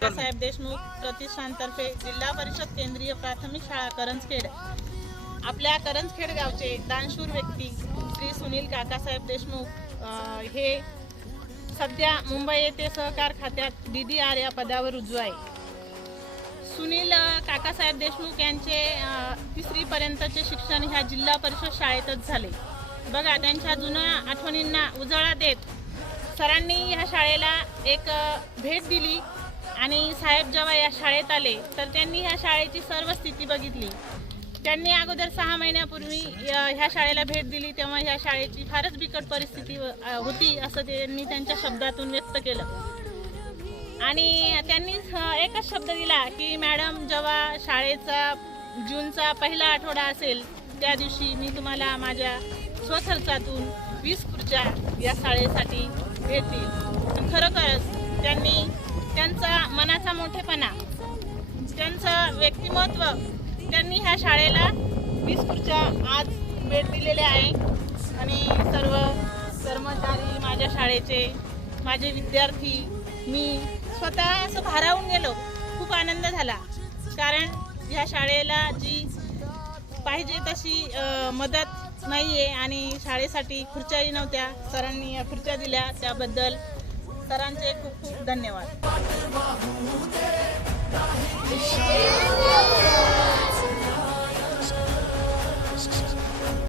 साहेब देशमुख प्रतिष्ठानतर्फे जिल्हा परिषद केंद्रीय प्राथमिक शाळा करंजखेड. आपल्या करंजखेड गावचे दानशूर व्यक्ती श्री सुनील काकासाहेब देशमुख हे सध्या मुंबई येथे सहकार खात्यात डी डी आर या पदावर रुजू आहे. सुनील काकासाहेब देशमुख यांचे तिसरीपर्यंतचे शिक्षण ह्या जिल्हा परिषद शाळेतच झाले. बघा त्यांच्या जुन्या आठवणींना उजाळा देत सरांनी ह्या शाळेला एक भेट दिली. आणि साहेब जेव्हा या शाळेत आले तर त्यांनी ह्या शाळेची सर्व स्थिती बघितली. त्यांनी अगोदर सहा महिन्यापूर्वी ह्या शाळेला भेट दिली तेव्हा ह्या शाळेची फारच बिकट परिस्थिती होती असं त्यांनी त्यांच्या शब्दातून व्यक्त केलं. आणि त्यांनी एकच शब्द दिला की मॅडम जेव्हा शाळेचा जूनचा पहिला आठवडा असेल त्या दिवशी मी तुम्हाला माझ्या स्वखर्चातून वीस खुर्च्या या शाळेसाठी भेटतील. खरोखर मोठेपणा. त्यांचं व्यक्तिमत्व त्यांनी ह्या शाळेला वीस खुर्च्या आज भेट दिलेले आहे. आणि सर्व कर्मचारी माझ्या शाळेचे माझे विद्यार्थी मी स्वतः असं भारावून गेलो. खूप आनंद झाला. कारण ह्या शाळेला जी पाहिजे तशी मदत नाही आहे आणि शाळेसाठी खुर्च्याही नव्हत्या. सरांनी या खुर्च्या दिल्या त्याबद्दल. सरांचे खूप खूप धन्यवाद.